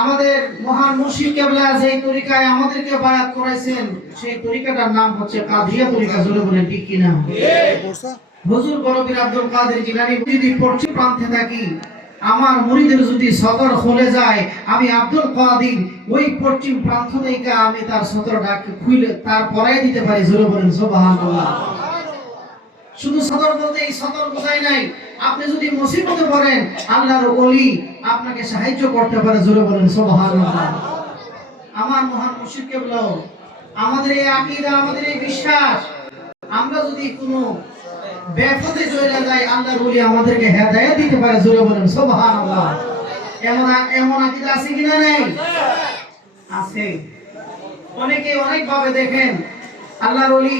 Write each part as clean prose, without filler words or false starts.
আমাদের মহান মুর্শিদ কেবলা যে তরিকায় আমাদেরকে বায়াত করাইছেন সেই তরিকাটার নাম হচ্ছে কাদিয়া তরিকা। জোরে বলেন ঠিক কি না? হুজুর বড়পীর আব্দুল কাদের জিলানী যদি পশ্চিম প্রান্তে থাকি, আমার মুরিদের যদি সদর খুলে যায়, আমি আব্দুল কাদের ওই পশ্চিম প্রান্ত থেকে আমি তার সদরটা খুলে তার পরাই দিতে পারি। জোরে বলেন সুবহানাল্লাহ। শুধু সদর বলতে এই সদর বোঝাই নাই, আপনি যদি মুসিবতে পড়েন আল্লাহর ওলি আপনাকে সাহায্য করতে পারে। জোরে বলেন সুবহানাল্লাহ। আমার মহান মুর্শিদ কেবলা আমাদের এই আকীদা, আমাদের এই বিশ্বাস, আমরা যদি কোনো বেপথে চলে যাই আল্লাহর ওলি আমাদেরকে হেদায়েত দিতে পারে। জোরে বলেন সুবহানাল্লাহ। এমন আকীদা আছে কিনা? নেই? আছে। অনেকে অনেক ভাবে দেখেন আল্লাহর ওলি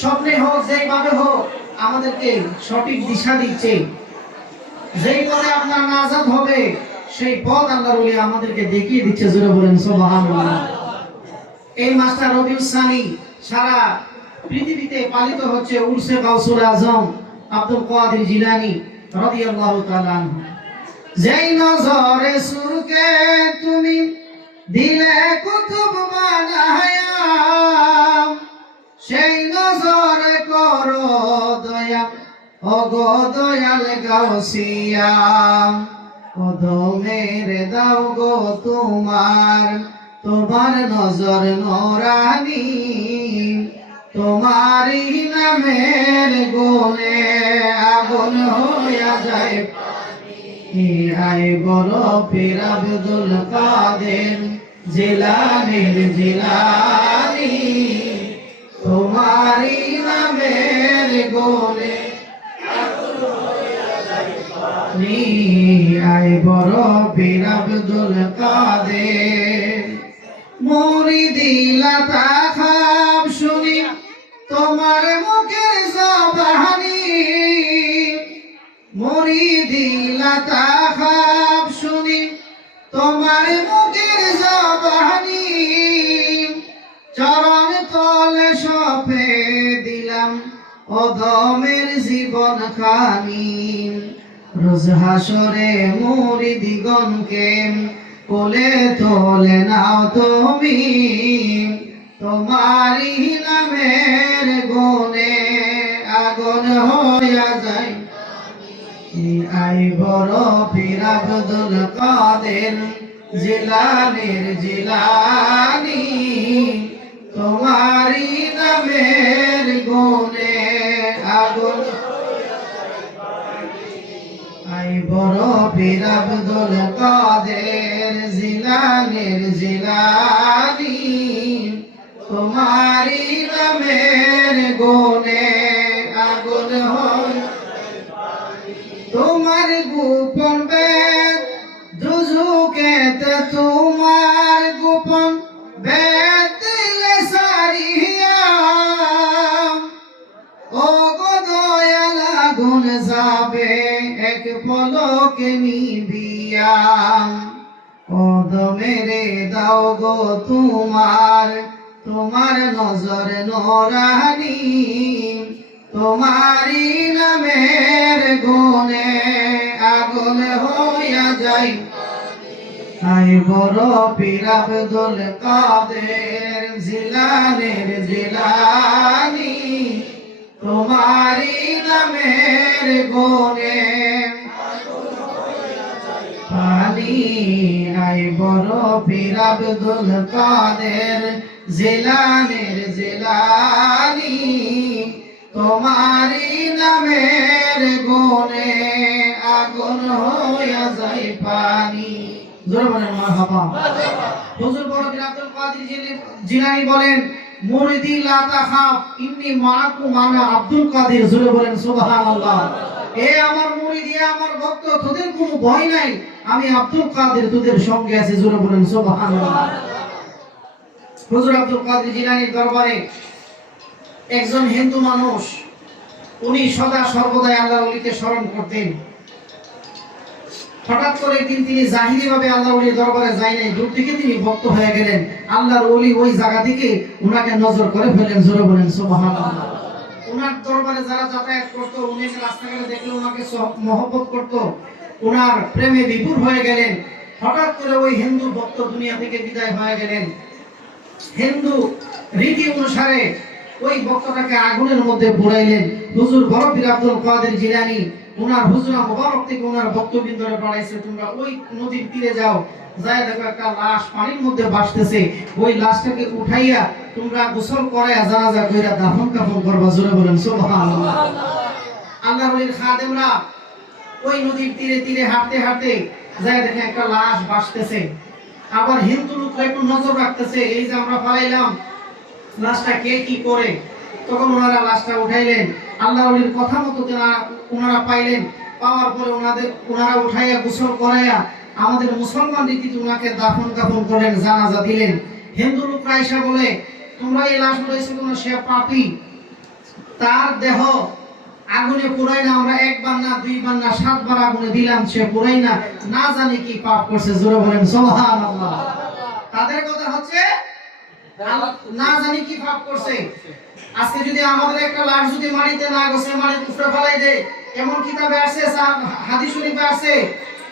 স্বপ্নে হোক যেইভাবে হোক আমাদেরকে সঠিক দিশা দিচ্ছে, যেই পথে আপনার নাজাত হবে সেই পথ আল্লাহর ওলি আমাদেরকে দেখিয়ে দিচ্ছে। জোরে বলেন সুবহানাল্লাহ। এই মাসটা রবিউল সানি সারা পৃথিবীতে পালিত হচ্ছে উরসে গাউসুল আজম আব্দুল কাদের জিলানী রাদিয়াল্লাহু তাআলা আনহু। যেই নজরে সুরকে তুমি দিলে কুতুব বানায়া, সেই নজরে করো দয়া ওগো দয়াল গাউসিয়া। কদমের দাও গো তোমার নজর নোরানি, তোমারই নামের গুণে আগুন হইয়া যায় পানি। আয় বড় পীর আব্দুল কাদের জিলানীর জিলানী, তোমারই নামের গুণে আগুন হইয়া যায় পানি। আয় বড় পীর আব্দুল কাদের। মুরিদি লতা খাব শুনি তোমার মুখের জবানি, মুরিদি লতা খাব শুনি তোমার মুখের জবানি। চরণ তলে সপে দিলাম অদমের জীবন খানি। রোজ হাসরে মুরিদিগণকে কোলে তোলে নাও তুমি, তোমারই নামের গুণে আগুন হইয়া যায়। আই বড় পীর আব্দুল কাদের জিলানীর জিলানী, তোমারই নামের গুণে আগুন। আই বড় পীর আব্দুল কাদের জিলানীর জিলানী, তোমারই নামের গুণে আগুন হয়। তোমার গোপন বেদ দুজুকেতে, তোমার গোপন বেদ দিলে সারিয়া, ও গো দয়াল আগুন যাবে এক পলকে নিবিয়া। কদমেরে দাও গো তোমার নজর নোরানি, তোমারই নামের গুণে আগুন হইয়া যায়। আই বড় পীর আব্দুল কাদের জিলানীর জিলানী, তোমারই নামের গুণে আগুন হইয়া যায় পানি। আই বড় পীর আব্দুল কাদের জিলানীর জিলানী, তোমারই নামের গুণে আগুন হইয়া যায় পানি। জোরে বলেন মারহাবা। হুজুর বড়পীর আব্দুল কাদের জিলানী বলেন, মুরিদি লা তাখাফ ইন্নী মাআকুম আনা আব্দুল কাদের। জোরে বলেন সুবহানাল্লাহ। এ আমার মুরিদ, এ আমার ভক্ত, তোদের কোনো ভয় নাই, আমি আব্দুল কাদের তোদের সঙ্গে আছি। জোরে বলেন সুবহানাল্লাহ। হুজুর আব্দুল কাদের জিলানীর দরবারে একজন হিন্দু মানুষ, উনি সদা সর্বদাই আল্লাহর ওলিকে স্মরণ করতেন। হঠাৎ করে একদিন তিনি জাহিরি ভাবে আল্লাহর ওলির দরবারে যাই নাই, দূর থেকে তিনি ভক্ত হয়ে গেলেন। আল্লাহর ওলি ওই জায়গা থেকে উনাকে নজর করে ফেলেন। জোরে বলেন সুবহানাল্লাহ। উনার দরবারে যারা যাতায়াত করতো, উনি রাস্তাঘাটে দেখলে উনাকে মহব্বত করতো। ওনার প্রেমে বিভোর হয়ে গেলেন। হঠাৎ করে ওই হিন্দু ভক্ত দুনিয়া থেকে বিদায় হয়ে গেলেন। হিন্দু রীতি অনুসারে ওই ভক্তটাকে আগুনের মধ্যে পোড়াইলেন। হুজুর বড়পীর আব্দুল কাদের জিলানী ওনার হুজরা মোবারক থেকে ওনার ভক্তবৃন্দরে পাঠাইছে, তোমরা ওই নদীর তীরে যাও, যায় দেখো একটা লাশ পানির মধ্যে ভাসতেছে, ওই লাশটাকে উঠাইয়া তোমরা গোসল করাইয়া জানাজা কইরা দাফন কাফন করবা। জোরে বলেন সুবহানাল্লাহ। আল্লাহর ওলির খাদেমরা ওই নদীর তীরে তীরে হাঁটতে হাঁটতে যায় দেখে একটা লাশ ভাসতেছে। আবার হিন্দু লোকরা একটু নজর রাখতেছে, এই যে আমরা পালাইলাম লাশটা কে কি করে। তখন ওনারা লাশটা উঠাইলেন, আল্লাহর ওলির কথা মতো ওনারা পাইলেন। পাওয়ার পরে ওনারা উঠাইয়া গোসল করাইয়া আমাদের মুসলমান রীতিতে ওনাকে দাফন কাফন করলেন, জানাজা দিলেন। হিন্দু লোকরা এসে বলে, তোমরা এই লাশ উঠাইছো কেন? সে পাপী, তার দেহ আগুনে পুরাই না, আমরা একবার না দুইবার না 7 বার আগুনে দিলাম, সে পুরাই না, না জানি কি পাপ করছে। জোরে বলেন সুবহানাল্লাহ। তাদের কথা হচ্ছে না জানি কি পাপ করছে। আজকে যদি আমাদের একটা লাশ যদি মাটিতে না গসে মাটিতে উপরে ফেলাই দেয়, এমন কিতাবে আছে, হাদিস শরীফে আছে,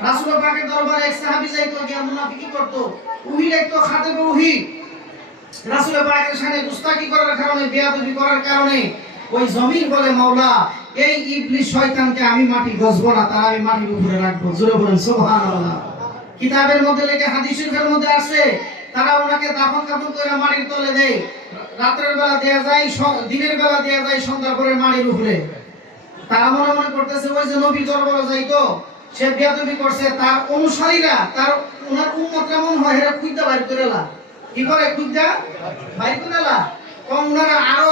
রাসূল পাকের দরবারে এক সাহাবী যাইতো, গিয়ে মুনাফিকি করত, উহি লিখতো খাতেবে উহি। রাসূল পাকের সামনে গুস্তাখি করার কারণে, বেয়াদবি করার কারণে ওই জমিন বলে, মাওলা এই ইবলিস শয়তানকে আমি মাটি গসবো না, তার আমি মাটির উপরে রাখবো। জোরে বলেন সুবহানাল্লাহ। কিতাবের মধ্যে লেখা, হাদিস শরীফের মধ্যে আছে, তারা ওনাকে দাফন কাফন করে মাটির তলে দেয়। রাতের বেলা দেয়া যায়, দিনের বেলা দেয়া যায়, সন্ধ্যার পরে মাটির উপরে। তারা মনে মনে করতেছে ওই যে নবী দরবারে যাইতো, সে বেয়াদবি করছে, তার অনুসারীরা, তার ওনার উম্মতরা মনে হয় এরা খুঁজতে বাইর করেলা। কি করে খুঁজতে বাইর করেলা? ওনারা আরো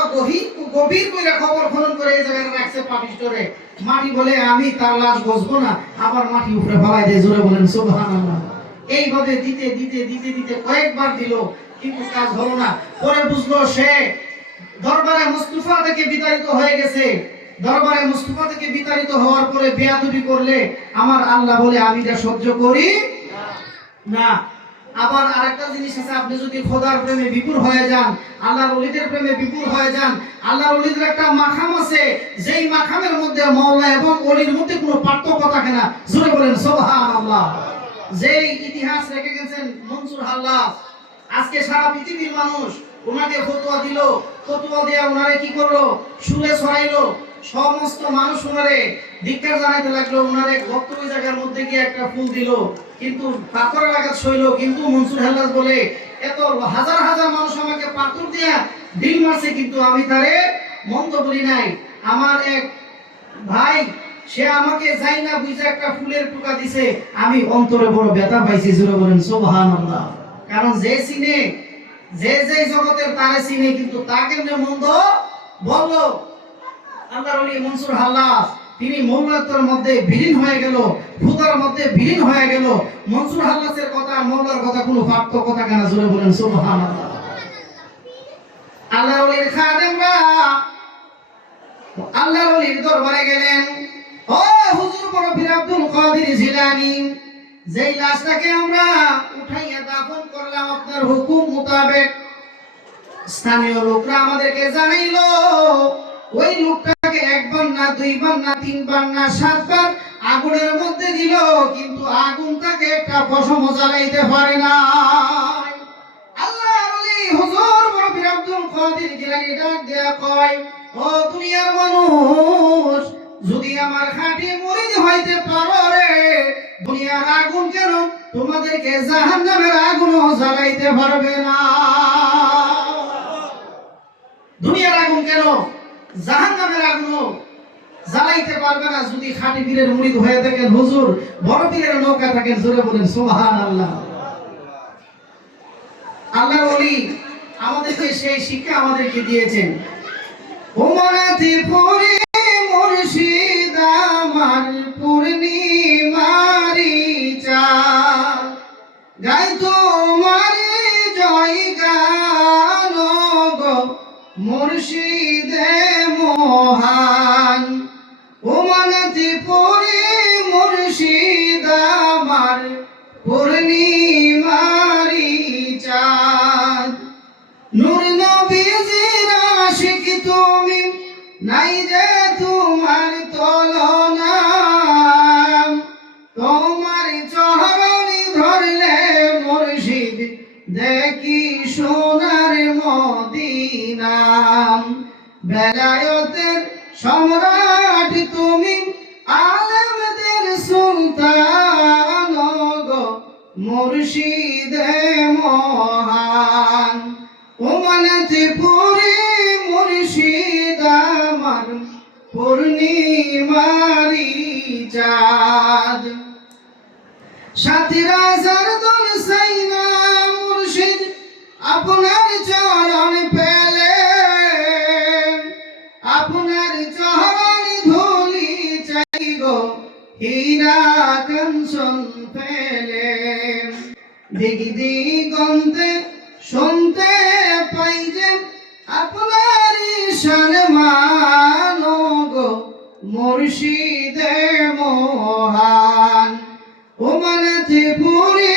গভীর করে খবর খনন করে এই জায়গায় রাখছে পাপিষ্টরে। মাটি বলে আমি তার লাশ গসবো না, আবার মাটি উপরে ফেলাই দেয়। জোরে বলেন সুবহানাল্লাহ। এইভাবে দিতে দিতে দিতে দিতে কয়েকবার দিল, কিন্তু কাজ হলো না। পরে বুঝলো সে দরবারে মুস্তাফা থেকে বিতাড়িত হয়ে গেছে। দরবারে মুস্তাফা থেকে বিতাড়িত হওয়ার পরে বেয়াদবি করলে আমার আল্লাহ বলে আমি যা সহ্য করি না। আবার আরেকটা জিনিস আছে, আপনি যদি খোদার প্রেমে বিপুর হয়ে যান, আল্লাহর ওলিদের প্রেমে বিপুর হয়ে যান, আল্লাহর ওলিদের একটা মাখাম আছে, যেই মাখামের মধ্যে মাওলা এবং ওলির মধ্যে কোনো পার্থক্য থাকে না। জোরে বলেন সুবহানাল্লাহ। যেই ইতিহাস রেখে গেছেন মনসুর হাল্লাজ, আজকে সারা পৃথিবীর মানুষ ওনাকে ফতোয়া দিল, ফতোয়া দেয়া ওনারে কি করলো? শুলে ছড়াইলো। সমস্ত মানুষ ওনারে ধিক্কার জানাইতে লাগলো। ওনারে ভক্ত ওই জায়গার মধ্যে গিয়ে একটা ফুল দিল, কিন্তু পাথরের আঘাত সইল। কিন্তু মনসুর হাল্লাজ বলে, এত হাজার হাজার মানুষ আমাকে পাথর দিয়া ঢিল মারছে, কিন্তু আমি তারে মন্দ বলি নাই। আমার এক ভাই, সে আমাকে যাই না বুঝে একটা ফুলের টুকা দিছে, আমি অন্তরে বড় ব্যথা পাইছি। জোরে বলেন সুবহানাল্লাহ। কারণ যে চিনে, যে যে জগতের তারে চিনে, কিন্তু তাকে মন্দ বললো। আল্লাহর ওলি মনসুর হাল্লাজ তিনি মৌলার মধ্যে বিলীন হয়ে গেল, খুদার মধ্যে বিলীন হয়ে গেল। মনসুর হাল্লাজের কথা মৌলার কথা কোনো পার্থক্য থাকে না। জোরে বলেন সুবহানাল্লাহ। আল্লাহর ওলির খাদেমরা আল্লাহর ওলির দরবারে গেলেন, ও হুজুর বড়পীর আব্দুল কাদের জিলানী, যেই লাশটাকে আমরা উঠাইয়া দাফন করলাম আপনার হুকুম মোতাবেক, স্থানীয় লোকরা আমাদেরকে জানাইলো ওই লোকটাকে একবার না দুইবার না তিনবার না 7 বার আগুনের মধ্যে দিল, কিন্তু আগুন তাকে একটা পশম জ্বালাইতে পারে না। আল্লাহর ওলি হুজুর বড়পীর আব্দুল কাদের জিলানী ডাক দেয়া কয়, ও দুনিয়ার মানুষ, যদি আমার খাঁটি মুরিদ হইতে পারো রে, দুনিয়ার আগুন কেন তোমাদেরকে জাহান্নামের আগুনও জ্বালাইতে পারবে না। দুনিয়ার আগুন কেন জাহান্নামের আগুনও জ্বালাইতে পারবে না যদি খাঁটি পীরের মুরিদ হয়ে থাকেন, হুজুর বড় পীরের নৌকা থাকেন। জোরে বলেন সুবহানাল্লাহ। আল্লাহর ওলি আমাদেরকে সেই শিক্ষা আমাদেরকে দিয়েছেন। ওমরাতি পুরি মুর্শিদ আমার পূর্ণিমারি চাঁদ, গাই তোমার জয় গান গো মুর্শিদে মহান। ওমরাতি পুরি মুর্শিদ আমার পূর্ণিমারি চাঁদ, নূর নবীজির আশিক তুমি, নাই যে তোমার তুলনা, দেখি সোনার মদিনা। বেলায়েতের সম্রাট তুমি, আলেমদের সুলতান গো, মুর্শিদে মহান। উমানতে পুরে মুর্শিদ আমার, পূর্ণিমারি চাঁদ। সাথী রাজার দল সাইনা মুর্শিদ আপনার চরণ পেলে, আপনার চরণ ধুলি চাই গো, হীরা কাঞ্চন পেলে। দিগি দিগন্তে শুনতে পাই যে আপনার সম্মান গো, মুর্শিদে মহান। উমানতে পুরে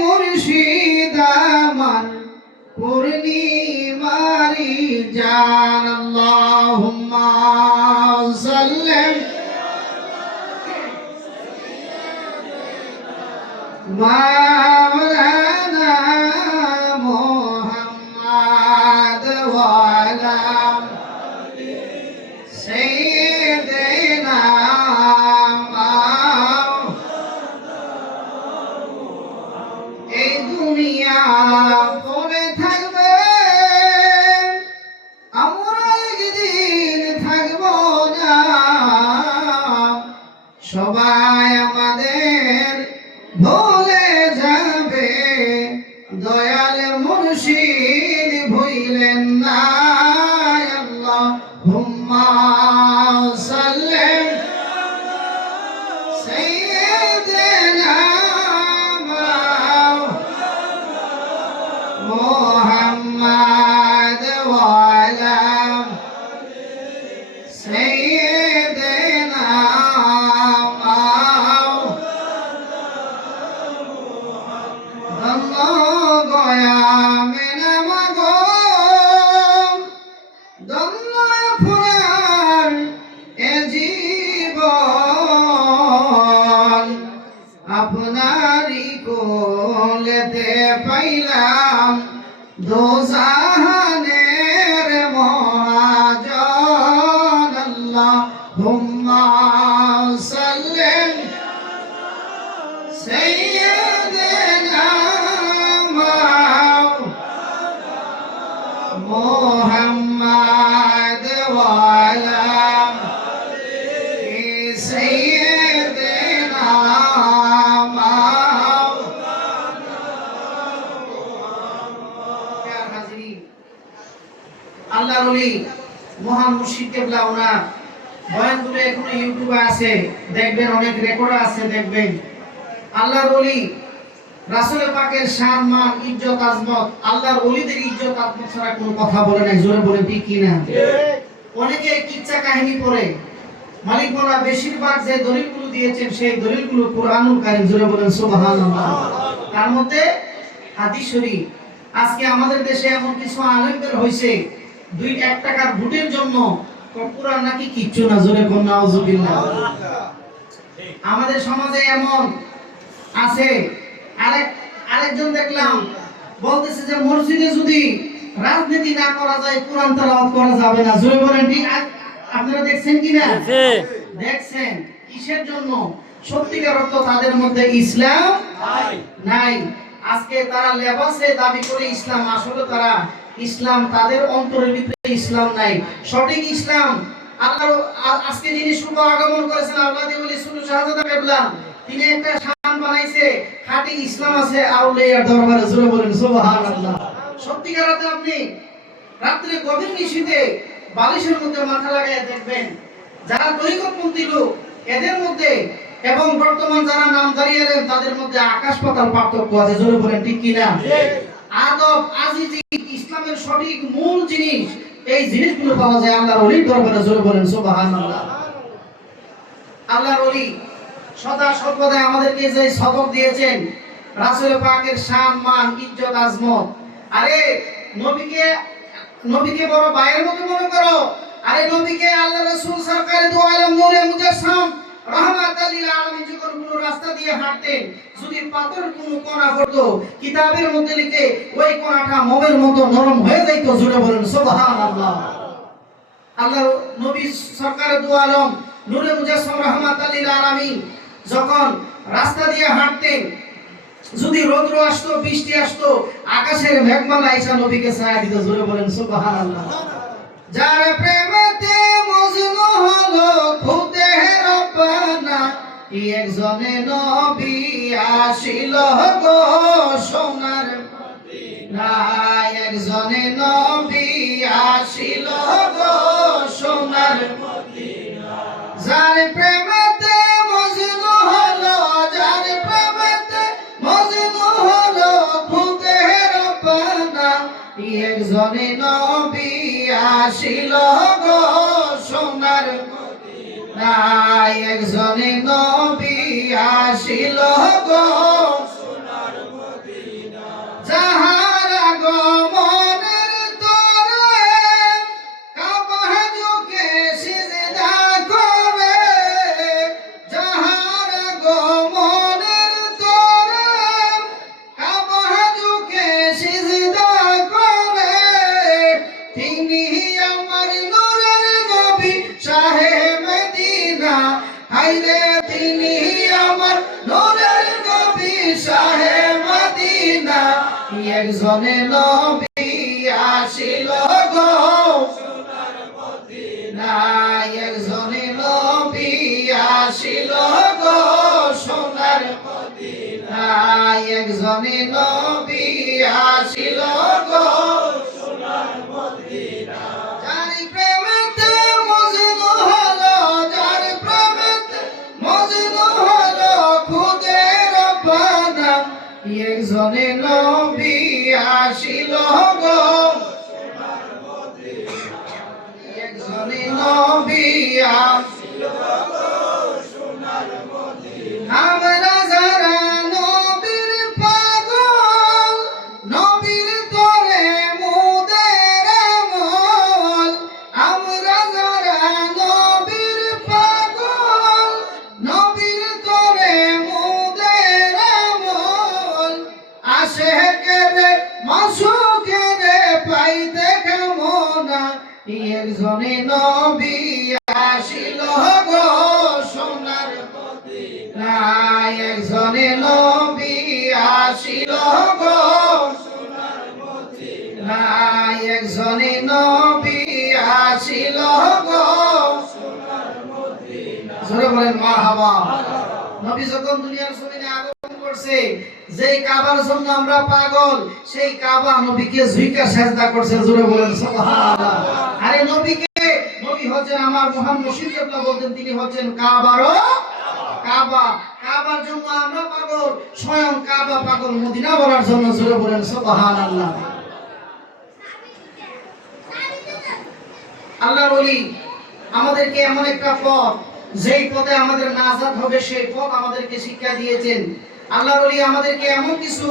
মুর্শিদ আমার, পূর্ণিমারি জান। আল্লাহুম্মা সাল্লি মাওলানা মুহাম্মদ ওয়া আলা সাইয়্যিদিনা। এই দুনিয়া পড়ে থাকবে, আমরা একদিন থাকবো না। সবাই আমাদের ভুলে যাবে, দয়াল মুর্শিদ ভুইলেন না। আল্লাহুম্মা সাল্লি সাইয়্যিদিনা মুহাম্মদ ওয়া আলা সাইয়্যিদিনা। ধন্য গয়া মেনা মাগো, ধন্য আপনার এ জীবন। আপনারই কোলেতে পাইলাম দোজাহানের মহাজন। আল্লাহুম্মা সাল্লি সাইয়্যিদিনা মুহাম্মদ ওয়া আলা সাইয়্যিদিনা। আল্লাহর ওলি মহান মুর্শিদ কেবলা ওনার বয়ানগুলো এখনো ইউটিউবে আছে, দেখবেন, অনেক রেকর্ড আছে, দেখবেন। আল্লাহর ওলি রাসূল পাকের শান মান ইজ্জত আজমত, আল্লাহর ওলিদের ইজ্জত আজমত ছাড়া কোনো কথা বলে নাই। জোরে বলে ঠিক কি না? অনেকে কিচ্ছা কাহিনী পড়ে, মালিক মোলা বেশিরভাগ যে দলিলগুলো দিয়েছেন সেই দলিলগুলো কুরআনুল কারীম। জোরে বলেন সুবহানাল্লাহ। তার মধ্যে হাদিস শরীফ। আজকে আমাদের দেশে এমন কিছু আলেমদের হইছে, 2-1 টাকার ভোটের জন্য কুরআন নাকি কিচ্ছু না। জোরে কোন নাউজুবিল্লাহ। আমাদের সমাজে এমন আছে। আরেকজন দেখলাম বলতেছে যে মসজিদে যদি রাজনীতি না করা যায়, কোরআন তেলাওয়াত করা যাবে না। জোরে বলেন ঠিক। আপনারা দেখছেন কিনা? দেখছেন। কিসের জন্য? সত্যিকার অর্থ তাদের মধ্যে ইসলাম নাই। আজকে তারা লেবাসে দাবি করে ইসলাম, আসলে তারা ইসলাম, তাদের অন্তরের ভিতরে ইসলাম নাই। সঠিক ইসলাম আল্লাহ আজকে যিনি শুভ আগমন করেছেন, আল্লাহ ওলি সুলু শাহজাদা কেবলা, তিনি একটা শান বানাইছে, খাঁটি ইসলাম আছে আউলিয়ার দরবারে। জোরে বলেন সুবহানাল্লাহ। সত্যিকার অর্থে আপনি রাত্রে গভীর নিশীথে বালিশের মধ্যে মাথা লাগায় দেখবেন, যারা তরিকতপন্থী লোক এদের মধ্যে এবং বর্তমান যারা নামধারী আলেম তাদের মধ্যে আকাশ পাতাল পার্থক্য আছে। জোরে বলেন ঠিক কি না? আদব, আজিজি, ইসলামের সঠিক মূল জিনিস, এই জিনিসগুলো পাওয়া যায় আল্লাহর ওলির দরবারে। জোরে বলেন সুবহানাল্লাহ। আল্লাহর ওলি সদা সর্বদা আমাদেরকে যে সবক দিয়েছেন, রাসূল পাকের শান মান ইজ্জত আজমত। আরে নবীকে বড় ভাইয়ের মতো মনে করো। আরে নবীকে আল্লাহ রাসূল সরকারে দু আলম নূরে মুজাসসাম রাহমাতাল লিল আলামিন যখন কোন রাস্তা দিয়ে হাঁটতেন, যদি পাথরের কোন কণা পড়তো, কিতাবের মধ্যে লিখে ওই কণাটা মোমের মতো নরম হয়ে যাইতো। জোরে বলেন সুবহানাল্লাহ। আল্লাহ নবী সরকার দু আলম নূরে মুজাসসাম রাহমাতাল লিল আলামিন যখন রাস্তা দিয়ে হাঁটতেন, যদি রৌদ্র আসতো, বৃষ্টি আসতো, আকাশের মেঘমালা আইসা নবীকে ছায়া দিত। জোরে বলেন সুবহানাল্লাহ। যার প্রেমেতে মজনু হলো খুদে রব্বানা, একজনে নবী আসিল গো সোনার মদিনা, একজনে নবী আসিল গো সোনার মদিনা। যার প্রেমেতে মজনু হলো, যার প্রেমেতে মজনু হলো খুদে রব্বানা, একজনে নবী আসিল গো সোনার মদিনা, একজনে নবী আসিল গো সোনার মদিনা। যাহার আগমনের তরে কাবা ঝুঁকে সিজদা করে, যাহার আগমনের তরে কাবা ঝুঁকে সিজদা করে, তিনি আমার নূরের নবী শাহে মদিনা। হায়রে তিনি আমার নূরের নবী শাহে মদিনা, একজনে নবী আসিল গো সোনার মদিনা, একজনে নবী আসিল গো সোনার মদিনা, একজনে নবী আসিল গো সোনার মদিনা। যার প্রেমেতে মজনু হলো, যার প্রেমেতে মজনু হলো খুদে রব্বানা, একজনে নবী আসিল গো সোনার মদিনা, একজনে নবী আসিল গো সোনার মদিনা। আমরা যারা নবীর পাগল, নবীর তরে মোদের আমল, আমরা যারা নবীর পাগল, নবীর তরে মোদের আমল, আশেকের মাসুকের পাইতে কামনা, একজনে নবী আসিল গো সোনার মদিনা, একজনে নবী আসিল গো সোনার মদিনা, একজনে নবী আসিল গো সোনার মদিনা। জোরে বলেন মারহাবা। নবী যখন দুনিয়ার জমিনে আগমন করছে, যেই কাবার জন্য আমরা পাগল, সেই কাবা নবীকে ঝুঁকা সেজদা করছে। জোরে বলেন সুবহানাল্লাহ। আরে নবীকে, নবী হচ্ছেন আমার মহান মুর্শিদ কেবলা বলতেন, তিনি হচ্ছেন কাবারও কাবা। কাবার জন্য আমরা পাগল, স্বয়ং কাবা পাগল মদিনা বলার জন্য। জোরে বলেন সুবহানাল্লাহ। আল্লাহর ওলি আমাদেরকে এমন একটা পথ, যেই পথে আমাদের নাজাত হবে, সেই পথ আমাদেরকে শিক্ষা দিয়েছেন। আল্লাহর ওলি আমাদেরকে এমন কিছু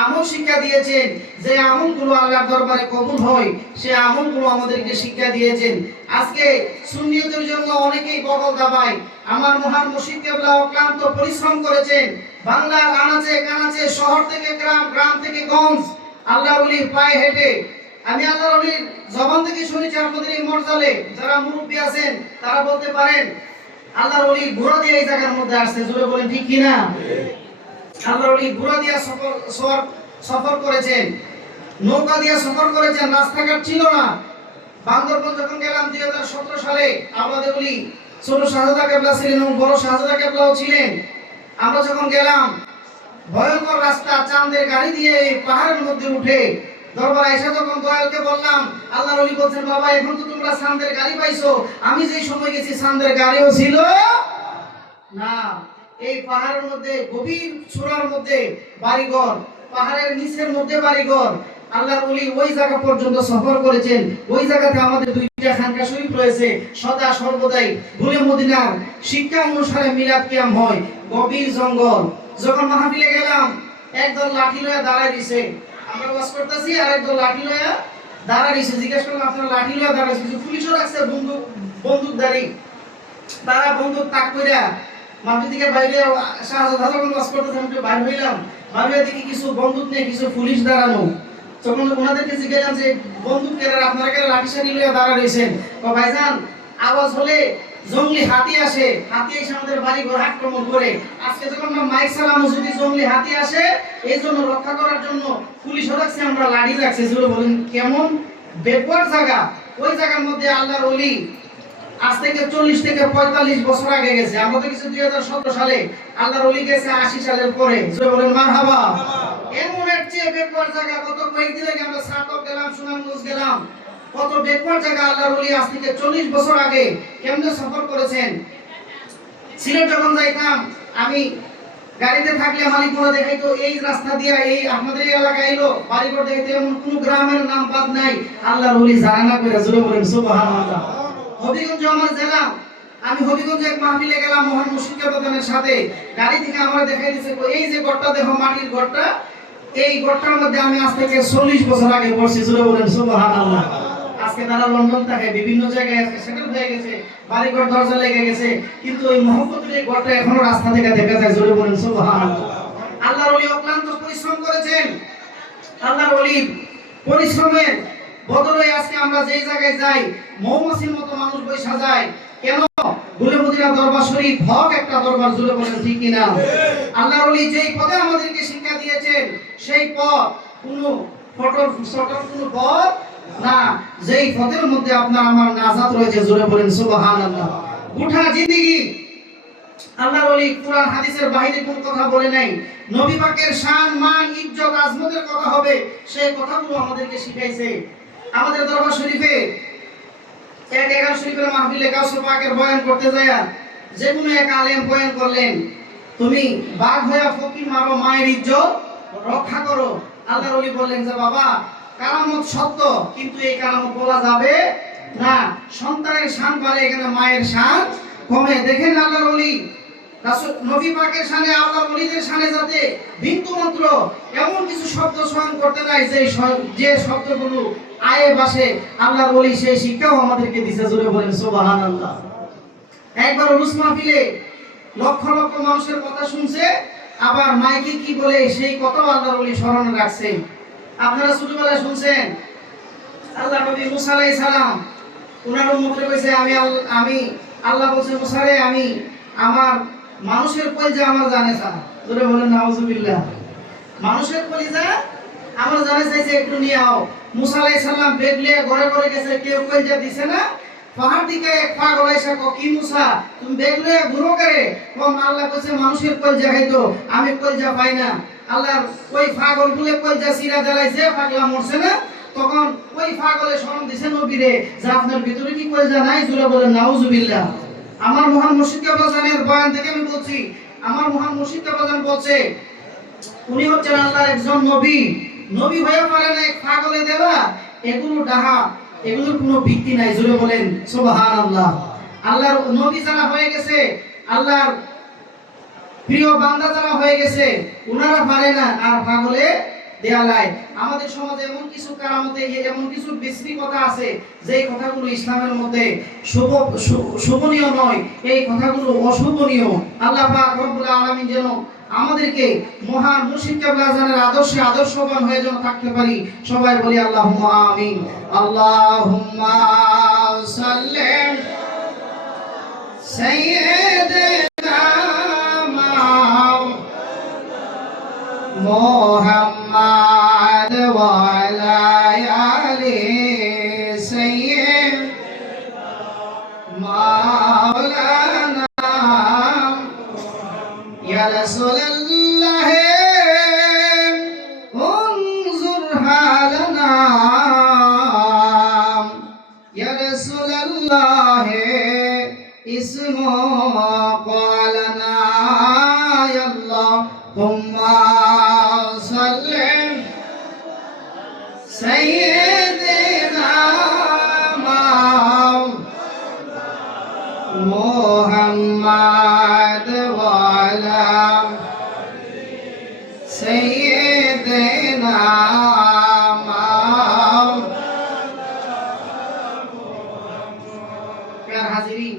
আমল শিক্ষা দিয়েছেন, যে আমলগুলো আল্লাহর দরবারে কবুল হয়, সেই আমলগুলো আমাদেরকে শিক্ষা দিয়েছেন। আজকে সুন্নিয়তের জন্য অনেকেই বগল দাবায়। আমার মহান মুর্শিদ কেবলা অক্লান্ত পরিশ্রম করেছেন। বাংলার আনাচে কানাচে, শহর থেকে গ্রাম, গ্রাম থেকে গঞ্জ, আল্লাহর ওলির পায়ে হেঁটে আমি আল্লাহর ওলির জবান থেকে শুনেছি। আপনাদের এই মর্যালে যারা মুরব্বী আছেন, তারা বলতে পারেন আল্লাহর ওলি ঘোড়া দিয়ে এই জায়গার মধ্যে আসছে। জোরে বলেন ঠিক কিনা? আল্লাহর ওলি ঘোড়া দিয়ে সফর করেছেন, নৌকা দিয়ে সফর করেছেন, রাস্তাঘাট ছিল না। বান্দরবন যখন গেলাম 2017 সালে, আমাদের ওলি ছোট শাহজাদা কেবলা ছিলেন এবং বড় শাহজাদা কেবলাও ছিলেন। আমরা যখন গেলাম, ভয়ঙ্কর রাস্তা, চাঁদের গাড়ি দিয়ে পাহাড়ের মধ্যে উঠে দরবারে এসে যখন দয়ালকে বললাম, আল্লাহর ওলি বলছেন, বাবা এখন তো তোমরা চাঁদের গাড়ি পাইছো, আমি যেই সময় গেছি চাঁদের গাড়িও ছিল না। এই পাহাড়ের মধ্যে, গভীর চূড়ার মধ্যে বাড়িঘর, পাহাড়ের নিচের মধ্যে বাড়িঘর। আল্লাহর ওলি ওই জায়গা পর্যন্ত সফর করেছেন। ওই জায়গাতে আমাদের দুইটা খানকা শরীফ রয়েছে। সদা সর্বদাই ভুলে মদিনার শিক্ষা অনুসারে মিলাদ কিয়াম হয়। গভীর জঙ্গল। যখন মাহফিলে গেলাম, একদল লাঠি লয়ে দাঁড়ায় দিছে। আমরা ওয়াজ করতেছি, আর একদল লাঠি লয়ে দাঁড়ায় দিছে। জিজ্ঞেস করলাম, আপনারা লাঠি লয়ে দাঁড়াইছে? পুলিশও রাখছে বন্দুকধারী। তারা বন্দুক তাক কইরা মাটি থেকে বাইরে শাহজাদ হাসান ওয়াজ করতেছেন, একটু বাইরে হইলাম, বাইরে দেখি কিছু বন্দুক নিয়ে কিছু পুলিশ দাঁড়ানো। তখন ওনাদেরকে জিজ্ঞাসা যে বন্দুক কেনার আপনারা কেন লাঠি সারি লইয়া দাঁড়া রয়েছেন? ভাইজান আওয়াজ হলে জঙ্গলি হাতি আসে, হাতি এসে আমাদের বাড়ি ঘর আক্রমণ করে। আজকে যখন মাইক চালানো, যদি জঙ্গলি হাতি আসে এই জন্য রক্ষা করার জন্য পুলিশও রাখছে, আমরা লাঠি রাখছি। জোরে বলেন কেমন বেকওয়ার্ড জায়গা! ওই জায়গার মধ্যে আল্লাহর ওলি আজ থেকে 40 থেকে 45 বছর আগে গেছে। আমরা তো কিছু 2017 সালে, আল্লাহর ওলি গেছে 80 সালের পরে। জোরে বলেন মারহাবা। এমন এক চেয়ে বেকওয়ার্ড জায়গা, কত কয়েকদিন আগে আমরা সাতক গেলাম, সুনামগঞ্জ গেলাম, কত বেকওয়ার্ড জায়গা আল্লাহর ওলি আজ থেকে 40 বছর আগে কেমনে সফর করেছেন। সিলেট যখন যাইতাম আমি, গাড়িতে থাকলে মালিকরা দেখাইতো এই রাস্তা দিয়া এই আমাদের এই এলাকায় এলো, বাড়িঘর দেখাইতো, এমন কোন গ্রামের নাম বাদ নাই আল্লাহর ওলি জানা না করে। জোরে বলেন সুবহানাল্লাহ। হবিগঞ্জ আমার জেলা, আমি হবিগঞ্জে এক মাহফিলে গেলাম মহান মুর্শিদ কেবলার সাথে। গাড়ি থেকে আমরা দেখাই দিছে এই যে ঘরটা দেখো, মাটির ঘরটা, এই ঘরটার মধ্যে আমি আজ থেকে 40 বছর আগে পড়ছি। জোরে বলেন সুবহানাল্লাহ। আজকে তারা লন্ডন থাকে, বিভিন্ন জায়গায় আজকে সেটেল হয়ে গেছে, বাড়িঘর দরজা লেগে গেছে, কিন্তু ওই মহব্বতের এই ঘরটা এখনো রাস্তা থেকে দেখা যায়। জোরে বলেন সুবহানাল্লাহ। আল্লাহর ওলি অক্লান্ত পরিশ্রম করেছেন। আল্লাহর ওলি পরিশ্রমের বদলে আজকে আমরা যেই জায়গায় যাই মৌমাছির মতো মানুষ বৈশা যায় কেন? গুলে মদিনা দরবার শরীফ হক একটা দরবার। জোরে বলেন ঠিক কিনা? আল্লাহর ওলি যেই পথে আমাদেরকে শিক্ষা দিয়েছেন সেই পথ কোনো ফটর ফটর কোনো পথ না, যেই পথের মধ্যে আপনার আমার নাজাত রয়েছে। জোরে বলেন সুবহানাল্লাহ। গোটা জিন্দেগি আল্লাহর ওলি কুরআন হাদিসের বাইরে কোনো কথা বলে নাই। নবী পাকের শান, মান, ইজ্জত, আজমতের কথা হবে, সেই কথাগুলো আমাদেরকে শিখাইছে। আমাদের দরবার শরীফে এক 11 শরীফের মাহফিলে কাউসার পাকের বয়ান করতে যায় যে কোনো এক আলেম বয়ান করলেন, তুমি বাঘ হয়ে ফকির মারো, মায়ের ইজ্জত রক্ষা করো। আল্লাহর ওলি বললেন যে বাবা, কারামত সত্য, কিন্তু এই কারামত বলা যাবে না। সন্তানের শান বাড়ে, এখানে মায়ের শান কমে। দেখেন আল্লাহর ওলি রাসূল নবী পাকের শানে, আল্লাহর ওলিদের শানে যাতে বিন্দু মাত্র এমন কিছু শব্দ চয়ন করতে নাই যে শব্দগুলো আয়ে বাসে, আল্লাহর ওলি সেই শিক্ষাও আমাদেরকে দিয়েছে। জোরে বলেন সুবহানাল্লাহ। একবার উরুস মাহফিলে লক্ষ লক্ষ মানুষের কথা শুনছে, আবার মাইকে কি বলে সেই কথাও আল্লাহর ওলি স্মরণে রাখছে। আপনারা ছোটবেলায় শুনছেন আল্লাহ নবী মুসা আলাইহিস সালাম ওনার উম্মতকে কইছে, আমি আল্লাহ বলছে মুসা রে, আমি আমার মানুষের কলিজা আমার জানে চা। জোরে বলেন নাউজুবিল্লাহ। মানুষের কলিজা আমার জানে চাইছে, একটু নিয়ে আও। মুসা আলাইহিস সালাম বেগ নিয়ে ঘরে ঘরে গেছে, কেউ কলিজা দিছে না। পাহাড় থেকে এক পাগল আইসা কি মুসা তুমি বেগ নিয়ে ঘুরো করে? আল্লাহ কইছে মানুষের কলিজা খাইতো, আমি কলিজা পাই না। আল্লাহ ওই পাগল গুলো কলিজা সিরা জ্বালাইছে, পাগলা মরছে না। তখন ওই পাগলে শরণ দিছে নবীরে যে আপনার ভিতরে কি কলিজা নাই? জোরে বলেন নাউজুবিল্লাহ। আমার মহান মুর্শিদ কেবলার বয়ান থেকে আমি বলছি, আমার মহান মুর্শিদ কেবলার বলছে উনি হচ্ছেন আল্লাহর একজন নবী। নবী হয়ে পারে না এক পাগলে দেওয়া, এগুলো ডাহা, এগুলোর কোনো ভিত্তি নাই। জোরে বলেন সুবহানাল্লাহ। আল্লাহর নবী যারা হয়ে গেছে, আল্লাহর প্রিয় বান্দা যারা হয়ে গেছে, ওনারা পারে না আর পাগলে দেয়ালায়। আমাদের সমাজে এমন কিছু কারামতে, এমন কিছু বিশ্রী কথা আছে যে কথাগুলো ইসলামের মধ্যে শোভনীয় নয়, এই কথাগুলো অশোভনীয়। আল্লাহ পাক রব্বুল আলামিন যেন আমাদেরকে মহান মুর্শিদ কেবলার আদর্শে আদর্শবান হয়ে যেন থাকতে পারি। সবাই বলি আল্লাহুম্মা আমিন। আল্লাহুম্মা সাল্লি সাইয়্যিদিনা মুহাম্মাদ ওয়া আলা আলি সাইয়্যিদিনা মাওলানা ইয়া রাসূলুল্লাহ উনজুর হালানা ইয়া রাসূলুল্লাহ ইসমু ক্বালানা ইয়া আল্লাহুম্মা সাল্লি সাইয়্যিদিনা মুহাম্মাদ ওয়া আলা সাইয়্যিদিনা প্যার হাজিরিন,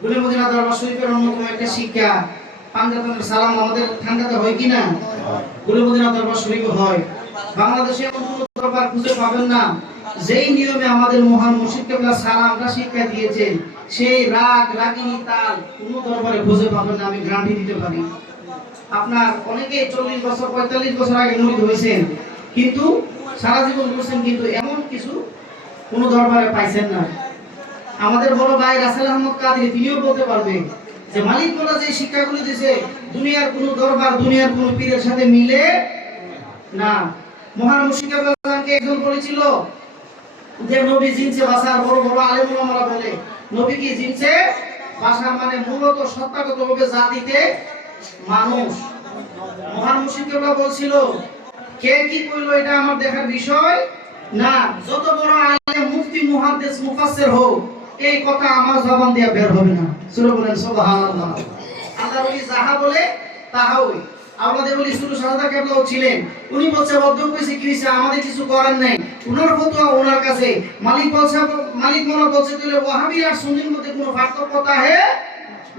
গুলে শিক্ষা পাঞ্জাবের সালাম আমাদের ঠান্ডাতে হয় কি না? গুরু মদিনা দরবার শরীফে হয়। বাংলাদেশে এমন কোনো দরবার খুঁজে পাবেন না যেই নিয়মে আমাদের মহান মুর্শিদ কেবলা সালামটা শিক্ষা দিয়েছেন সেই রাগ রাগিনী তাল কোনো দরবারে খুঁজে পাবেন না, আমি গ্যারান্টি দিতে পারি। আপনার অনেকেই 40 বছর 45 বছর আগে মুরিদ হয়েছেন, কিন্তু সারা জীবন করছেন, কিন্তু এমন কিছু কোনো দরবারে পাইছেন না। আমাদের বড় ভাই রাসেল আহমদ কাদরি তিনিও বলতে পারবেন যে মালিক মোল্লা যে শিক্ষাগুলো দিয়েছে দুনিয়ার কোনো দরবার দুনিয়ার কোনো পীরের সাথে মিলে না। মহান মুর্শিদ কেবলাকে একজন বলেছিল যে নবী জিনসে বাসার বড় বড় আলেম ওলামারা বলে নবী কি জিনসে বাসা, মানে মূলত সত্তাগতভাবে জাতিতে মানুষ। মহান মুর্শিদ কেবলা বলছিল কে কি কইলো এটা আমার দেখার বিষয় না, যত বড় আলেম মুফতি মুহাদ্দিস মুফাসসির হোক এই কথা আমার জবান দিয়ে বের হবে না। সূরা বলেন সুবহানাল্লাহ। আল্লাহর ওলি যাহা বলে তাহা হই। আমাদের ওলি শুরু সাদা কেবলাও ছিলেন, উনি বলছে বদ্ধ কইছে কি হইছে আমাদের কিছু করার নাই, উনার ফতোয়া ওনার কাছে। মালিক মোল্লা বলছে তাহলে ওয়াহাবি আর সুন্নির মধ্যে কোনো পার্থক্য তাহে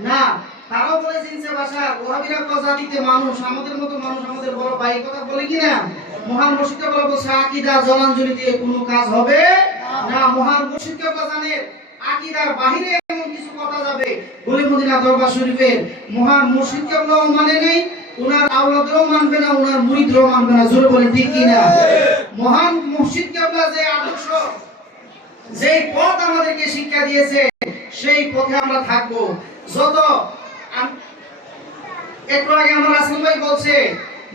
না। তারাও বলে জিনসে বাসা, ওয়াহাবিরা তো জাতিতে মানুষ, আমাদের মতো মানুষ, আমাদের বড় ভাই কথা বলে কি না। মহান মুর্শিদ কেবলা বলছে আকীদা জলাঞ্জলি দিয়ে কোনো কাজ হবে না। মহান মুর্শিদ কেবলা জানেন আকীদার বাহিরে এমন কিছু কথা যাবে বলে মদিনা দরবার শরীফের মহান মুর্শিদ কেবলাও মানে নেই, উনার আওলাদরাও মানবে না, উনার মুরিদরাও মানবে না। জোরে বলে ঠিক কি না? মহান মুর্শিদ কেবলা যে আদর্শ যে পথ আমাদেরকে শিক্ষা দিয়েছে সেই পথে আমরা থাকব। যত একটু আগে আমার রাসূল ভাই বলছে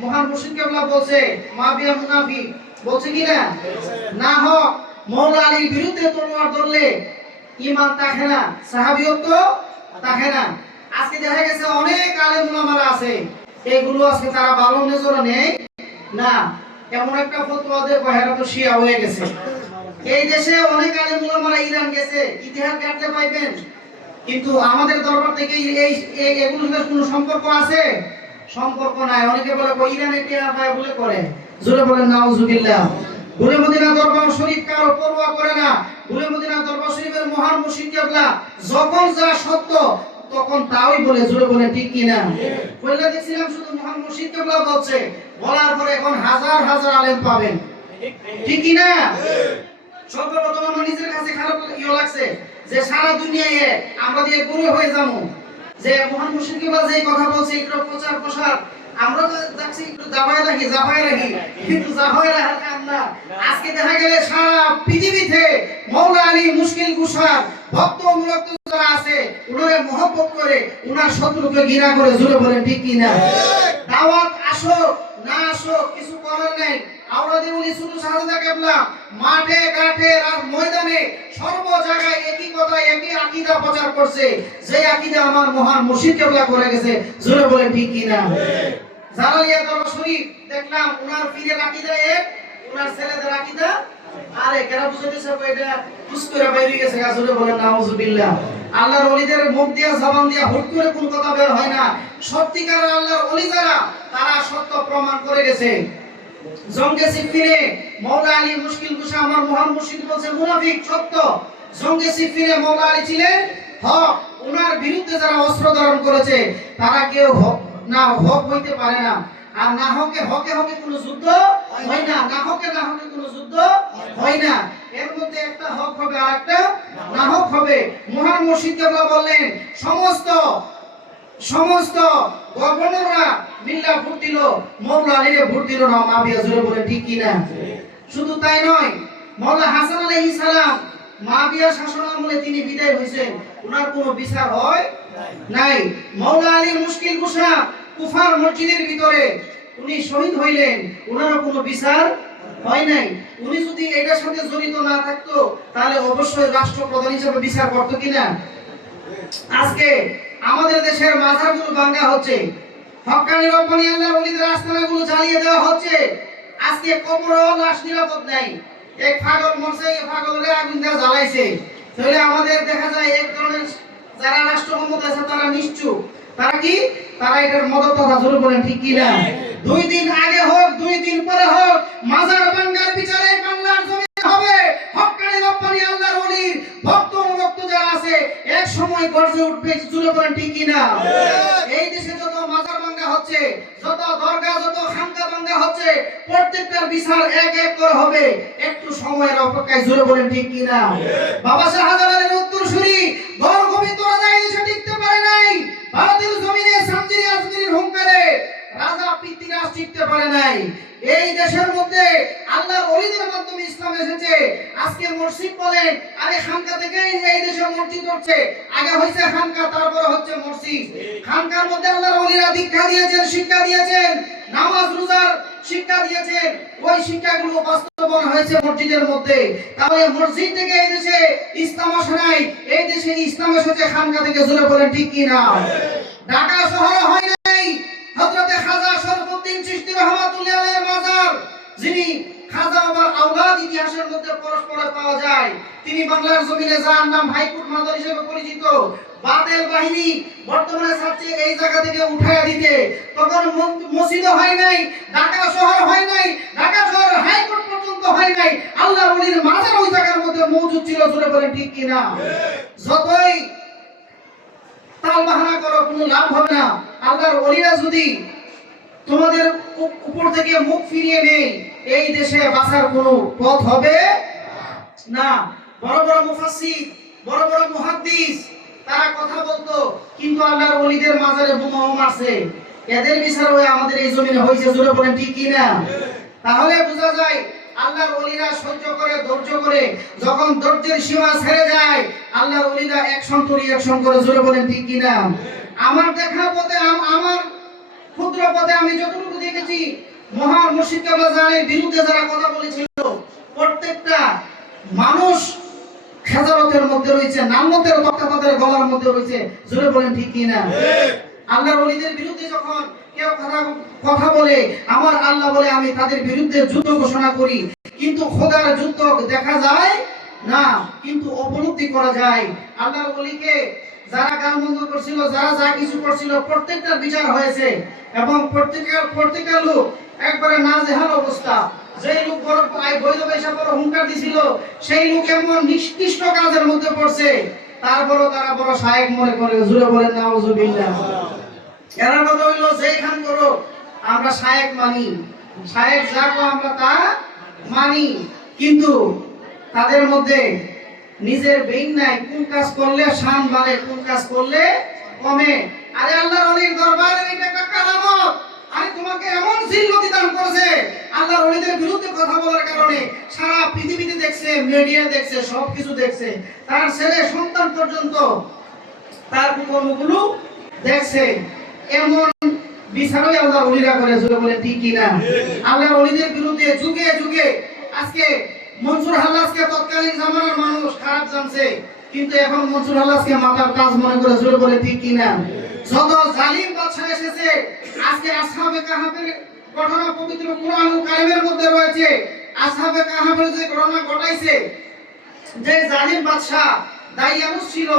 মহান মুর্শিদ কেবলা বলছে মাবিয়া মুনাফিক বলছে কি না, না হোক মওলা আলীর বিরুদ্ধে তলোয়ার ধরলে ঈমান থাকে না, সাহাবিয়ত থাকে না। আজকে দেখা গেছে অনেক আলেম ওলামারা আছে, এইগুলো আজকে তারা ভালো নজরে নেয় না। এমন একটা ফতোয়া দেয় হেরা তো শিয়া হয়ে গেছে। এই দেশে অনেক আলেম ওলামারা ইরান গেছে, ইতিহাস ঘাটতে পাইবেন, কিন্তু আমাদের দরবার থেকে এই এগুলোর সাথে কোনো সম্পর্ক আছে? সম্পর্ক নাই। অনেকে বলে ইরানে টিয়া পায় বলে করে। জোরে বলেন নাউজুবিল্লাহ। গুলে মদিনা দরবার শরীফ কারো পরোয়া করে না। গুলে মদিনা দরবার শরীফের মহান মুর্শিদ কেবলা যখন যা সত্য তখন তাই বলে। জোরে বলেন ঠিক কি না? কইলা দেখছিলাম শুধু মহান মুর্শিদ কেবলা বলছে, বলার পরে এখন হাজার হাজার আলেম পাবেন, ঠিক কি না? সর্বপ্রথম আমার নিজের কাছে খারাপ লাগছে যে সারা দুনিয়ায় আমরা দিয়ে গুরু হয়ে যাবো, যে মহান মুর্শিদ কেবলা যে কথা বলছে একটু প্রচার প্রসার আমরা তো দেখছি একটু জাবায় রাখি, কিন্তু জাবায় রাখার কাম না। আজকে দেখা গেলে সারা পৃথিবীতে মওলা আলী মুশকিল কুশার ভক্ত অনুরক্ত যারা আছে উনারে মহব্বত করে উনার শত্রুকে ঘৃণা করে। জোরে বলেন ঠিক কি না? দাওয়াত আসো না আসো কিছু করার নাই। আওলাদি ওলি শুধু সাহাদা কেবলা মাঠে ঘাটে ময়দানে সর্ব জায়গায় একই কথা একই আকীদা প্রচার করছে, যে আকীদা আমার মহান মুর্শিদ কেবলা করে গেছে। জোরে বলেন ঠিক কি না? জালালিয়া দরবার শরীফ দেখলাম উনার পীরের আকীদা এক, উনার ছেলেদের আকীদা আরে কেরা বুঝাইতেছে এটা কুস্কুরা বাইরে গেছে। জোরে বলেন নাউজুবিল্লাহ। আল্লাহর ওলিদের মুখ দিয়া জবান দিয়া হুট করে কোন কথা বের হয় না। সত্যিকারের আল্লাহর ওলি যারা তারা সত্য প্রমাণ করে গেছে। জঙ্গে সিফিনে মওলা আলী মুশকিল কুশা আমার মহান মুর্শিদ বলছে মুনাফিক সত্য। জঙ্গে সিফিনে মওলা আলী ছিলেন হক, ওনার বিরুদ্ধে যারা অস্ত্র ধারণ করেছে তারা কেউ হক হইতে পারে না। আর না হকে কোনো যুদ্ধ হয় না, না হকে কোনো যুদ্ধ হয় না। এর মধ্যে একটা হক হবে আর একটা না হক হবে। মহান মুর্শিদ কেবলা বললেন সমস্ত গভর্নররা মিল্লা ভোট দিল, মওলা আলীরে ভোট দিল না। মাবিয়া জোরে বলে ঠিক কি না? শুধু তাই নয়, মওলা হাসান আলাইহিস সালাম মাবিয়া শাসন আমলে তিনি বিদায় হইছেন, ওনার কোনো বিচার হয় নাই। মওলা আলী মুশকিল কুশা কুফার মসজিদের ভিতরে উনি শহীদ হইলেন, ওনারও কোনো বিচার হয় নাই। উনি যদি এটার সাথে জড়িত না থাকতো তাহলে অবশ্যই রাষ্ট্রপ্রধান হিসেবে বিচার করতো কিনা? আজকে আমাদের দেশের মাজারগুলো ভাঙা হচ্ছে, হক্কানি রব্বানি আল্লাহর ওলিদের আস্তানাগুলো জ্বালিয়ে দেওয়া হচ্ছে। আজকে কবরও লাশ নিরাপদ নাই। এক পাগল মরছে, এই পাগলরে আগুন দিয়ে জ্বালাইছে। তাহলে আমাদের দেখা যায় এক ধরনের যারা রাষ্ট্র ক্ষমতা আছে তারা নিশ্চুপ, তারা কি তারা এটার মদত কথা জোরে বলেন ঠিক কি না? 2 দিন আগে হোক 2 দিন পরে হোক মাজার ভাঙার বিচারে বাংলার জমিনে হবে। হক্কানি রব্বানি আল্লাহর ওলির ভক্ত অনুরক্ত যারা আছে এক সময় মাঝে উঠবে, জুড়ে বলেন ঠিক কিনা? এই দেশে যত মাজার ভাঙ্গা হচ্ছে, যত দরগা, যত খানকা ভাঙ্গা হচ্ছে, প্রত্যেকটার বিচার এক এক করে হবে, একটু সময়ের অপেক্ষায়, জুড়ে বলেন ঠিক কিনা? বাবা শাহজালালের উত্তরসূরি বরগোবিন্দ রাজা এই দেশে টিকতে পারে নাই, ভারতের জমিনে সামজিরি আজমিরির হুঙ্কারে রাজা পৃথ্বীরাজ টিকতে পারে নাই। এই দেশের মধ্যে আল্লাহর ওলিদের মাধ্যমে ইসলাম এসেছে। আজকে মসজিদ বলেন, আরে খানকা থেকে এই দেশে মসজিদ হচ্ছে, আগে হইছে খানকা, তারপরে হচ্ছে মসজিদ। খানকার মধ্যে আল্লাহর ওলিরা দীক্ষা দিয়েছেন, শিক্ষা দিয়েছেন, নামাজ রোজার শিক্ষা দিয়েছেন, ওই শিক্ষাগুলো বাস্তবায়ন হয়েছে মসজিদের মধ্যে। তাহলে মসজিদ থেকে এই দেশে ইসলাম আসে নাই, এই দেশে ইসলাম এসেছে খানকা থেকে, জোরে বলেন ঠিক কি না? ঢাকা শহরে হয় নাই হযরতে খাজা শরফুদ্দীন চিশতি রাহমাতুল্লাহি আলাইহির মাজার, যিনি খাজা বাবার আওলাদ ইতিহাসের মধ্যে পরস্পরে পাওয়া যায়। তিনি বাংলার জমিনে যার নাম হাইকোর্ট মাজার হিসেবে পরিচিত। বাতেল বাহিনী বর্তমানে চাচ্ছে এই জায়গা থেকে উঠায়া দিতে, তখন মসজিদ হয় নাই, ঢাকা শহর হয় নাই, ঢাকা শহর হাইকোর্ট পর্যন্ত হয় নাই, আল্লাহর ওলির মাজার ওই জায়গার মধ্যে মওজুদ ছিল, জোরে বলেন ঠিক কি না? যতই তাল বাহানা করো কোনো লাভ হবে না। আল্লাহর ওলিরা যদি তোমাদের উপর থেকে মুখ ফিরিয়ে নেয়, এই দেশে বাঁচার কোনো পথ হবে না। বড় বড় মুফাসসির, বড় বড় মুহাদ্দিস তারা কথা বলতো, কিন্তু আল্লাহর ওলিদের মাজারে বোমাও মারছে, এদের বিচার হয়ে আমাদের এই জমিনে হয়েছে, জোরে বলেন ঠিক কি না? তাহলে বোঝা যায় আল্লাহর ওলিরা সহ্য করে, ধৈর্য করে, যখন ধৈর্যের সীমা ছেড়ে যায়, আল্লাহর ওলিরা অ্যাকশন করে, অ্যাকশন করে, জোরে বলেন ঠিক কি না? আমার দেখা পথে, আমার ক্ষুদ্র পথে আমি যতটুকু দেখেছি, মহান মুর্শিদ কেবলা জানের বিরুদ্ধে যারা কথা বলেছিল, প্রত্যেকটা মানুষ খেজারতের মধ্যে রয়েছে, নামতের তক্তা তাদের গলার মধ্যে রয়েছে, জোরে বলেন ঠিক কি না? আল্লাহর ওলিদের বিরুদ্ধে যখন কেউ কথা বলে, আমার আল্লাহ বলে আমি তাদের বিরুদ্ধে যুদ্ধ ঘোষণা করি, কিন্তু খোদার যুদ্ধ দেখা যায় না, কিন্তু উপলব্ধি করা যায়। আল্লাহর ওলিকে যারা গালমন্দ করছিল, যারা যা কিছু করছিল, প্রত্যেকটার বিচার হয়েছে, এবং প্রত্যেকটা লোক একবারে নাজেহাল অবস্থা। যেই লোক বড় বৈধ পয়সা বড় হুঙ্কার দিছিল, সেই লোক এমন নিকৃষ্ট কাজের মধ্যে পড়ছে, তারপরও তারা বড় শায়েক মনে করে, জুড়ে বলেন নাউজুবিল্লাহ। এরা কথা হইলো, যেই খান করো আমরা শায়েক মানি, শায়েক যা কো আমরা তা মানি, কিন্তু তাদের মধ্যে নিজের বেইন নাই, কোন কাজ করলে শান বাড়ে, কোন কাজ করলে কমে। আরে আল্লাহর ওলির দরবারে এটা একটা কারামত, আরে তোমাকে এমন জিল্লতি দান করেছে, আল্লাহর ওলিদের বিরুদ্ধে কথা বলার কারণে সারা পৃথিবীতে দেখছে, মিডিয়া দেখছে, সবকিছু দেখছে, তার ছেলে সন্তান পর্যন্ত তার কর্মগুলো দেখছে। এমন বিচারই আল্লাহর ওলিরা করে, জোরে বলে ঠিক কি না? আল্লাহর ওলিদের বিরুদ্ধে যুগে যুগে, আজকে মনসুর হাল্লাজকে তৎকালীন জামানার মানুষ খারাপ জানছে, কিন্তু এখন মনসুর হাল্লাজকে মাথার তাজ মনে করে, জোরে বলে ঠিক কি না? যত জালিম বাদশা এসেছে, আজকে আসহাবে কাহাফের ঘটনা পবিত্র কুরআনুল কারীমের মধ্যে রয়েছে। আসহাবে কাহাফের যে ঘটনা ঘটাইছে, যে জালিম বাদশা দাইয়ানুস ছিল,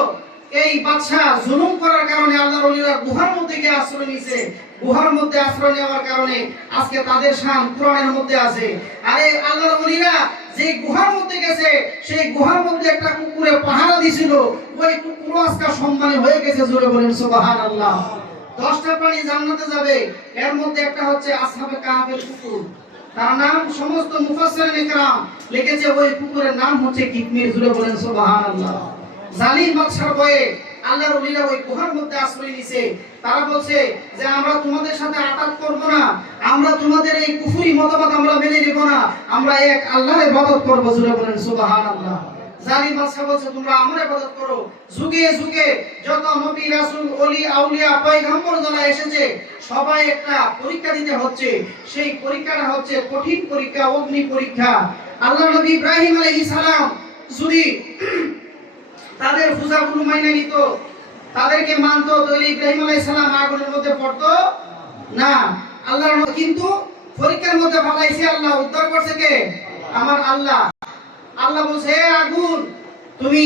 এই বাদশা জুলুম করার কারণে আল্লাহর ওলিরা গুহার মধ্যে গিয়ে আশ্রয় নিছে। গুহার মধ্যে আশ্রয় নেওয়ার কারণে আজকে তাদের শান কুরআনের মধ্যে আছে। আরে আল্লাহর ওলিরা যে গুহার মধ্যে গেছে, সেই গুহার মধ্যে একটা কুকুরে পাহারা দিছিল, ওই কুকুর আজকে সম্মানী হয়ে গেছে, জোরে বলেন সুবহানাল্লাহ। 10টা প্রাণী জান্নাতে যাবে, এর মধ্যে একটা হচ্ছে আসহাবে কাহাফের কুকুর। তার নাম সমস্ত মুফাসসিরিন ইকরাম লিখেছে, ওই কুকুরের নাম হচ্ছে কিতমির, জোরে বলেন সুবহানাল্লাহ। জালিম বাদশার ভয়ে আল্লাহর ওলিরা ওই গুহার মধ্যে আশ্রয় নিছে। তারা বলছে যে আমরা তোমাদের সাথে আতাত করব না, আমরা তোমাদের এই কুফরি মতবাদ আমরা মেনে নেব না, আমরা এক আল্লাহর ইবাদত করব, জোরে বলেন সুবহানাল্লাহ। জালিম বাদশা বলছে তোমরা আমার ইবাদত করো। যুগে যুগে যত নবী রাসূল ওলি আউলিয়া পয়গম্বর যারা এসেছে, সবাই একটা পরীক্ষা দিতে হচ্ছে। সেই পরীক্ষাটা হচ্ছে কঠিন পরীক্ষা, অগ্নি পরীক্ষা। আল্লাহর নবী ইব্রাহিম আলাইহিস সালাম যদি তাদের পূজাগুলো মাইনে নিত, তাদেরকে মানতো, তাহলে ইব্রাহিম আলাইহিস সালাম আগুনের মধ্যে পড়তো না। আল্লাহ কিন্তু পরীক্ষার মধ্যে ফলাইছে, আল্লাহ উদ্ধার করছে কে? আমার আল্লাহ। আল্লাহ বলছে, হে আগুন তুমি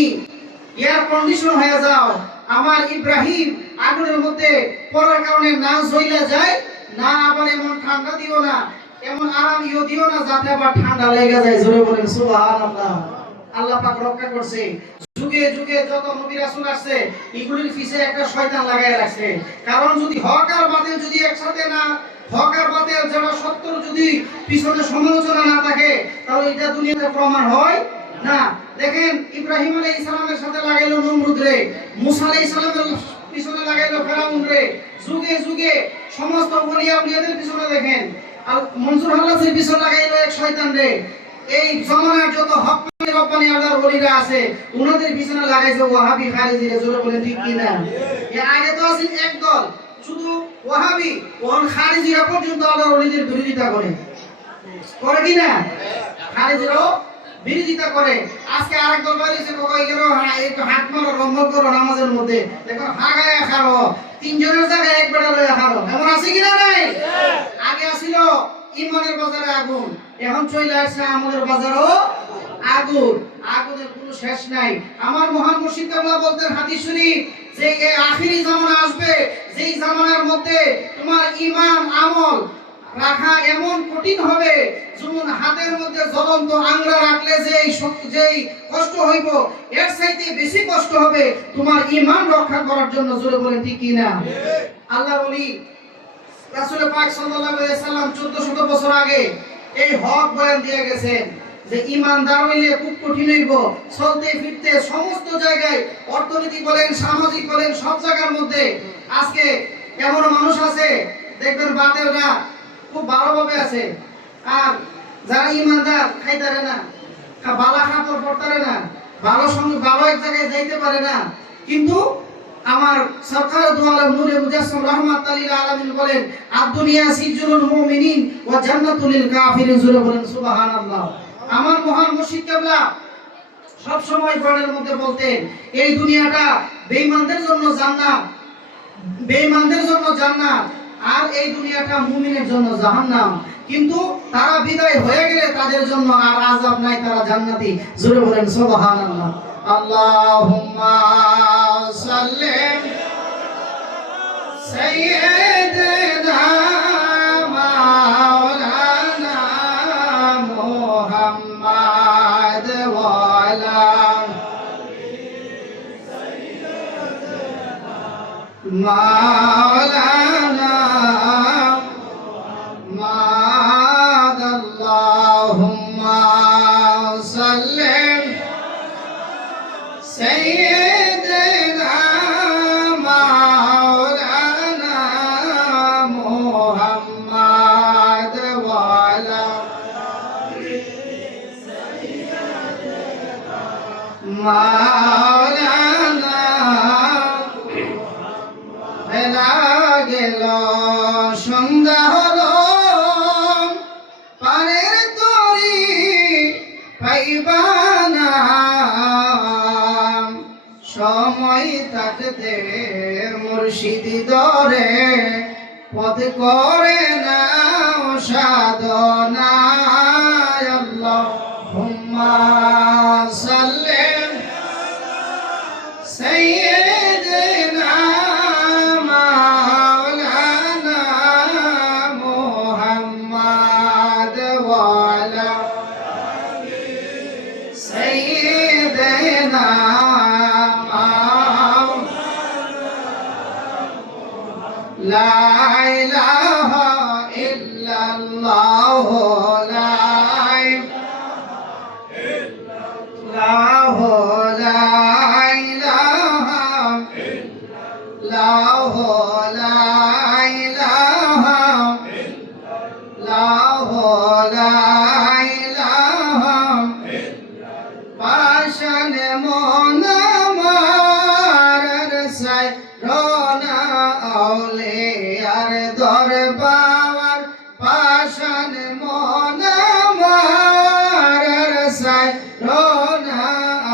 এয়ার কন্ডিশন হয়ে যাও, আমার ইব্রাহিম আগুনের মধ্যে পড়ার কারণে না জ্বলে যায়, না আবার এমন ঠান্ডা দিও না, এমন আরাম দিও না যাতে আবার ঠান্ডা লেগে যায়, জোরে বলেন সুবহানাল্লাহ। আল্লাহ পাক রক্ষা করছে। যুগে যুগে যত নবী রাসূল আসছে এগুলির পিছে একটা শয়তান লাগায় রাখছে। কারণ যদি হক আর বাতিল যদি একসাথে না, হক আর বাতিল যারা সত্যর যদি পিছনে সমালোচনা না থাকে, তাহলে এটা দুনিয়াতে প্রমাণ হয় না। দেখেন ইব্রাহিম আলাইহিস সালামের সাথে লাগাইলো নমরুদ রে, মুসা আলাইহিস সালামের পিছনে লাগাইলো ফেরাউন রে, যুগে যুগে সমস্ত ওলিয়া উলিয়াদের পিছনে দেখেন আর মনসুর হাল্লাসের পিছনে লাগাইলো এক শয়তান রে। এই জামানার যত হক্কানি রব্বানি আল্লাহর ওলিরা আছে ওনাদের পিছনে লাগাইছে ওয়াহাবি খারিজি রে। জোরে বলেন ঠিক কি না? এর আগে তো আছে এক দল শুধু ওয়াহাবি, ওন খারিজিরা পর্যন্ত আল্লাহর ওলিদের বিরোধিতা করে করে কি না? খারিজিরাও বিরোধিতা করে। আজকে আরেক দল বাইরেছে কই গেল একটু হাত মারো রম্বল করো নামাজের মধ্যে, দেখো হাগায় খারো তিনজনের জায়গায় এক বেটা লইয়া খারো, এমন আছে কি না? নাই। আগে আসিল ইমানের বাজারে আগুন, এখন চলে আসছে আমাদের বাজারও আগুন। আগুনের কোনো শেষ নাই। আমার মহান মুর্শিদ কেবলা বলতেন হাদিস শরীফ যে এই আখিরি জামানা আসবে, যেই জামানার মধ্যে তোমার ঈমান আমল রাখা এমন কঠিন হবে, যেমন হাতের মধ্যে জ্বলন্ত আংরা রাখলে যেই কষ্ট হইব, এর চাইতে বেশি কষ্ট হবে তোমার ঈমান রক্ষা করার জন্য। জোরে বলেন ঠিক কি না? আল্লাহর ওলি রাসূল পাক সাল্লাল্লাহু আলাইহি সাল্লাম 1400 বছর আগে এই হক বয়ান দিয়ে গেছেন যে ঈমানদার হইলে খুব কঠিন হইব, চলতে ফিরতে সমস্ত জায়গায়, অর্থনীতি বলেন সামাজিক বলেন সব জায়গার মধ্যে। আজকে এমন মানুষ আছে দেখবেন বাতেলরা খুব ভালোভাবে আছে, আর যারা ঈমানদার খাইতারে না, বালা খাতর পড়তারে না, ভালো সঙ্গে ভালো এক জায়গায় যাইতে পারে না। কিন্তু আমার সরকার দু আলম নূরে মুজাসসাম রাহমাতুল লিল আলামিন বলেন আদ-দুনিয়া সিজনুল মুমিনিন ওয়া জান্নাতুল লিল কাফিরিন। জোরে বলেন সুবহানাল্লাহ। আমার মহান মুর্শিদ কেবলা সব সময় কোরআনের মধ্যে বলতেন এই দুনিয়াটা বেঈমানদের জন্য জান্নাত, বেঈমানদের জন্য জান্নাত, আর এই দুনিয়াটা মুমিনের জন্য জাহান্নাম। কিন্তু তারা বিদায় হয়ে গেলে তাদের জন্য আর আযাব নাই, তারা জান্নাতি। জোরে বলেন সুবহানাল্লাহ। আল্লাহুম্মা সাল্লি সাইয়্যিদিনা মাওলানা মুহাম্মদ ওয়া আলা মাওলানা মুহাম্মদ। আল্লাহুম্মা সাল্লি সাইয়্যিদিনা মাওলানা মুহাম্মদ ওয়া আলা মাওলানা। বেলা গেল সন্ধ্যা হলো, পারের তরি পাইবা না, সময় থাকতে মুর্শিদি দরে পথ করে না সাধনা। আল্লাহুম্মা সাল্লি সাইয়্যিদিনা মাওলানা মুহাম্মদ ওয়া আলা সাইয়্যিদিনা লা ইলাহা ইল্লাল্লাহ লা ইলাহা ইল্লাল্লাহ লা ইলাহা ইল্লাল্লাহ লা ইলাহা পাশান মন আমার সাই রোনা আউলিয়ার দরবার, পাশান মন আমার সাই রোনা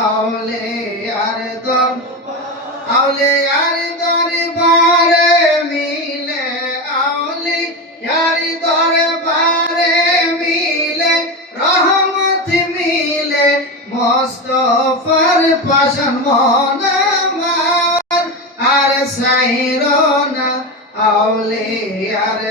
আউলিয়ার আউলিয়ার দরবারে মিলে, আউলিয়ার দরবারে মিলে রহমত মিলে, মুস্তাফার পাশান মন আমার আর সাইরোনা আউলিয়ার